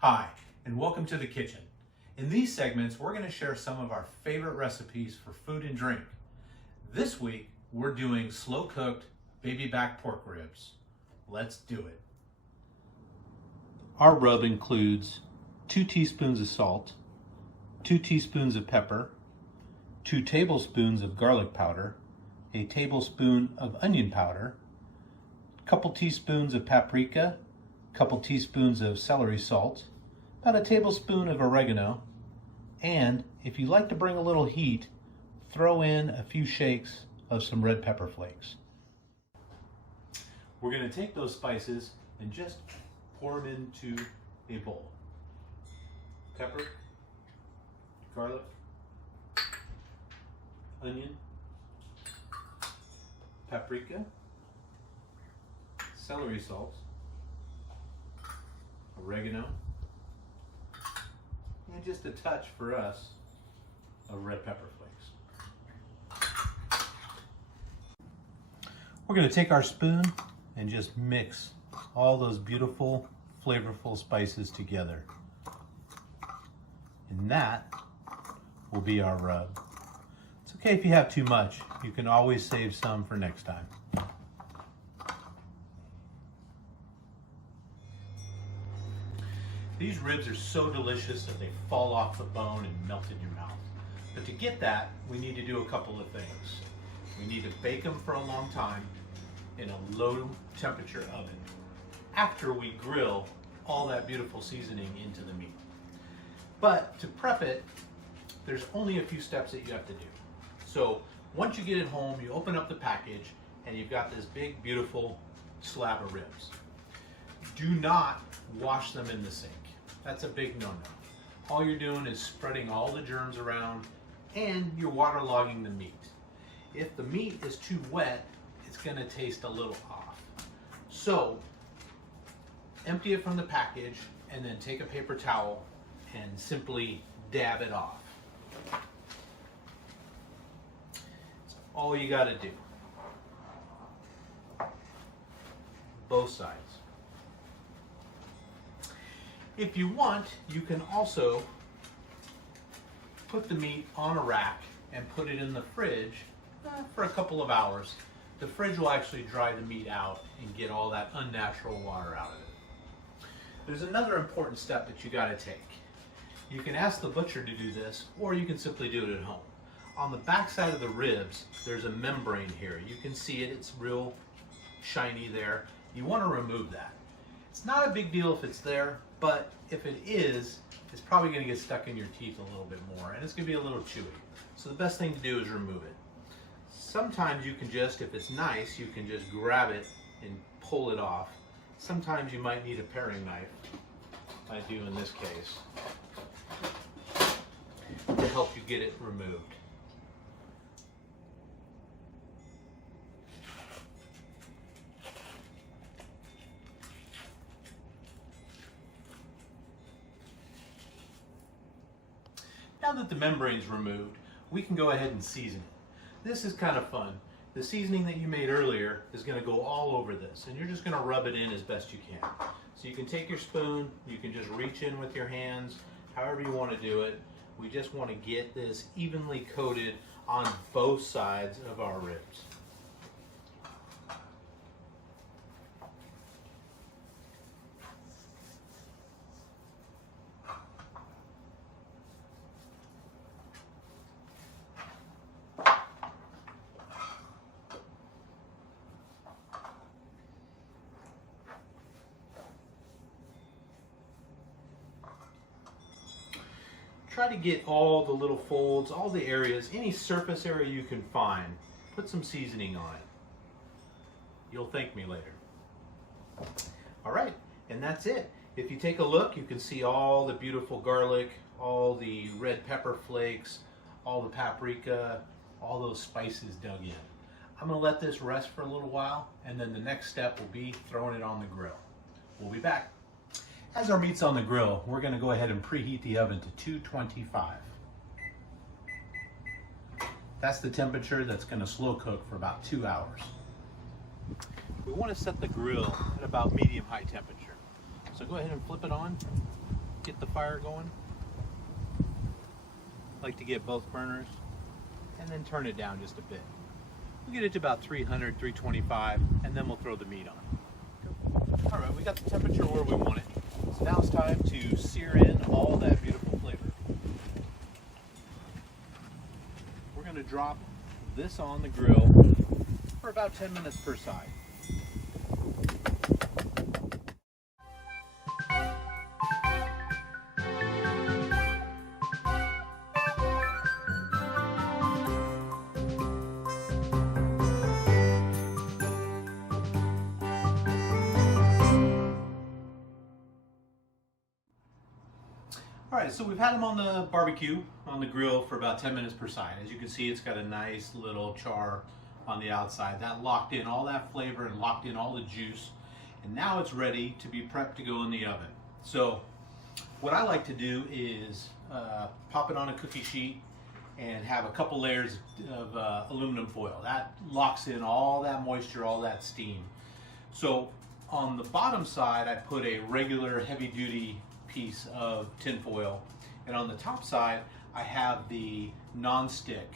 Hi, and welcome to the kitchen. In these segments, we're going to share some of our favorite recipes for food and drink. This week, we're doing slow-cooked baby back pork ribs. Let's do it. Our rub includes 2 teaspoons of salt, 2 teaspoons of pepper, 2 tablespoons of garlic powder, a tablespoon of onion powder, a couple teaspoons of paprika, a couple teaspoons of celery salt, about a tablespoon of oregano, and if you like to bring a little heat, throw in a few shakes of some red pepper flakes. We're going to take those spices and just pour them into a bowl. Pepper, garlic, onion, paprika, celery salt, oregano, and just a touch for us of red pepper flakes. We're going to take our spoon and just mix all those beautiful, flavorful spices together. And that will be our rub. It's okay if you have too much. You can always save some for next time. These ribs are so delicious that they fall off the bone and melt in your mouth. But to get that, we need to do a couple of things. We need to bake them for a long time in a low temperature oven after we grill all that beautiful seasoning into the meat. But to prep it, there's only a few steps that you have to do. So once you get it home, you open up the package and you've got this big, beautiful slab of ribs. Do not wash them in the sink. That's a big no-no. All you're doing is spreading all the germs around and you're waterlogging the meat. If the meat is too wet, it's going to taste a little off. So empty it from the package and then take a paper towel and simply dab it off. That's all you got to do. Both sides. If you want, you can also put the meat on a rack and put it in the fridge for a couple of hours. The fridge will actually dry the meat out and get all that unnatural water out of it. There's another important step that you got to take. You can ask the butcher to do this, or you can simply do it at home. On the back side of the ribs, there's a membrane here. You can see it, it's real shiny there. You want to remove that. It's not a big deal if it's there, but if it is, it's probably going to get stuck in your teeth a little bit more, and it's going to be a little chewy. So the best thing to do is remove it. Sometimes you can just, if it's nice, you can just grab it and pull it off. Sometimes you might need a paring knife, I do in this case, to help you get it removed. Now that the membrane's removed, we can go ahead and season it. This is kind of fun. The seasoning that you made earlier is going to go all over this, and you're just going to rub it in as best you can. So you can take your spoon, you can just reach in with your hands, however you want to do it. We just want to get this evenly coated on both sides of our ribs. Try to get all the little folds, all the areas, any surface area you can find. Put some seasoning on it. You'll thank me later. All right, and that's it. If you take a look, you can see all the beautiful garlic, all the red pepper flakes, all the paprika, all those spices dug in. I'm gonna let this rest for a little while, and then the next step will be throwing it on the grill. We'll be back. As our meat's on the grill, we're going to go ahead and preheat the oven to 225. That's the temperature that's going to slow cook for about 2 hours. We want to set the grill at about medium-high temperature. So go ahead and flip it on. get the fire going. Like to get both burners and then turn it down just a bit. We'll get it to about 300, 325, and then we'll throw the meat on. All right, we got the temperature where we want it. So now it's time to sear in all that beautiful flavor. We're gonna drop this on the grill for about 10 minutes per side. All right, so we've had them on the barbecue, on the grill for about 10 minutes per side. As you can see, it's got a nice little char on the outside. That locked in all that flavor and locked in all the juice. And now it's ready to be prepped to go in the oven. So what I like to do is pop it on a cookie sheet and have a couple layers of aluminum foil. That locks in all that moisture, all that steam. So on the bottom side, I put a regular heavy-duty piece of tin foil, and on the top side I have the non-stick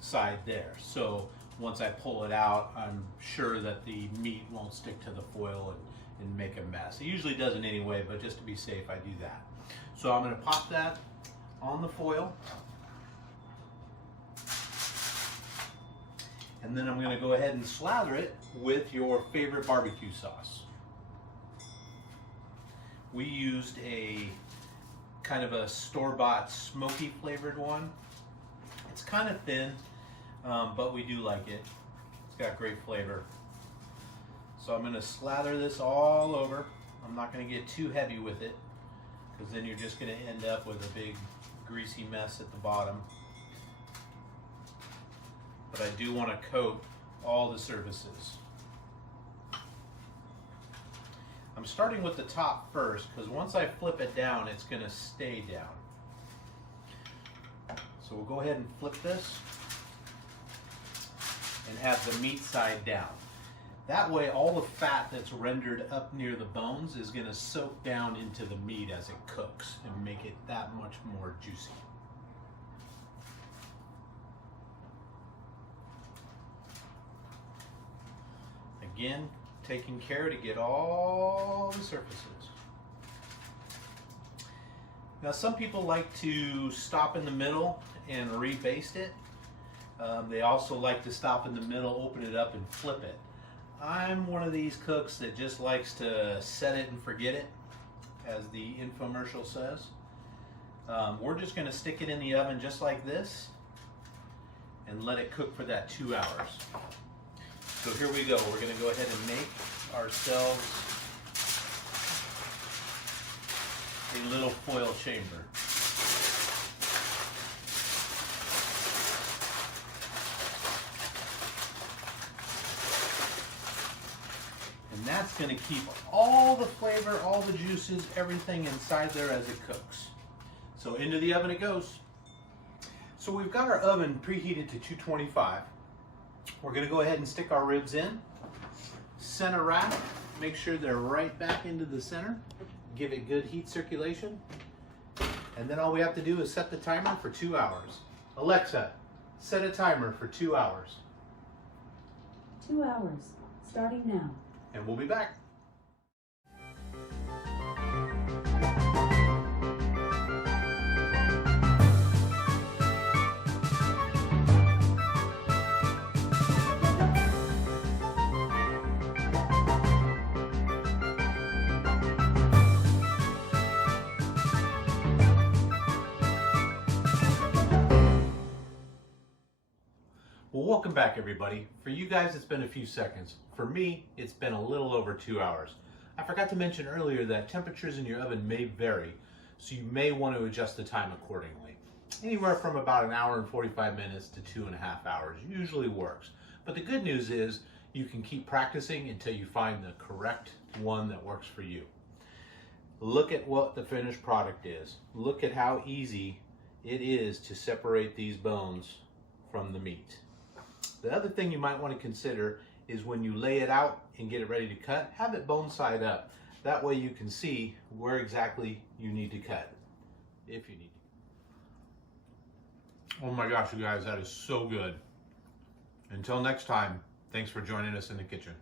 side there, so once I pull it out I'm sure that the meat won't stick to the foil and make a mess. It usually doesn't anyway, but just to be safe I do that. So I'm going to pop that on the foil, and then I'm going to go ahead and slather it with your favorite barbecue sauce. We used a kind of a store-bought smoky flavored one. It's kind of thin, but we do like it. It's got great flavor. So I'm going to slather this all over. I'm not going to get too heavy with it, because then you're just going to end up with a big greasy mess at the bottom. But I do want to coat all the surfaces. I'm starting with the top first, because once I flip it down, it's going to stay down. So we'll go ahead and flip this and have the meat side down. That way all the fat that's rendered up near the bones is going to soak down into the meat as it cooks and make it that much more juicy. Again, taking care to get all the surfaces. Now some people like to stop in the middle and rebaste it. They also like to stop in the middle, open it up and flip it. I'm one of these cooks that just likes to set it and forget it, as the infomercial says. We're just going to stick it in the oven just like this and let it cook for that 2 hours. So here we go. We're going to go ahead and make ourselves a little foil chamber. And that's going to keep all the flavor, all the juices, everything inside there as it cooks. So into the oven it goes. So we've got our oven preheated to 225. We're going to go ahead and stick our ribs in. Center rack, make sure they're right back into the center. Give it good heat circulation. And then all we have to do is set the timer for 2 hours. Alexa, set a timer for 2 hours. 2 hours, starting now. And we'll be back. Well, welcome back everybody. For you guys it's been a few seconds. For me it's been a little over 2 hours. I forgot to mention earlier that temperatures in your oven may vary, so you may want to adjust the time accordingly. Anywhere from about 1 hour and 45 minutes to 2.5 hours usually works. But the good news is you can keep practicing until you find the correct one that works for you. Look at what the finished product is. Look at how easy it is to separate these bones from the meat. The other thing you might want to consider is when you lay it out and get it ready to cut, have it bone side up. That way you can see where exactly you need to cut, if you need to. Oh my gosh, you guys, that is so good. Until next time, thanks for joining us in the kitchen.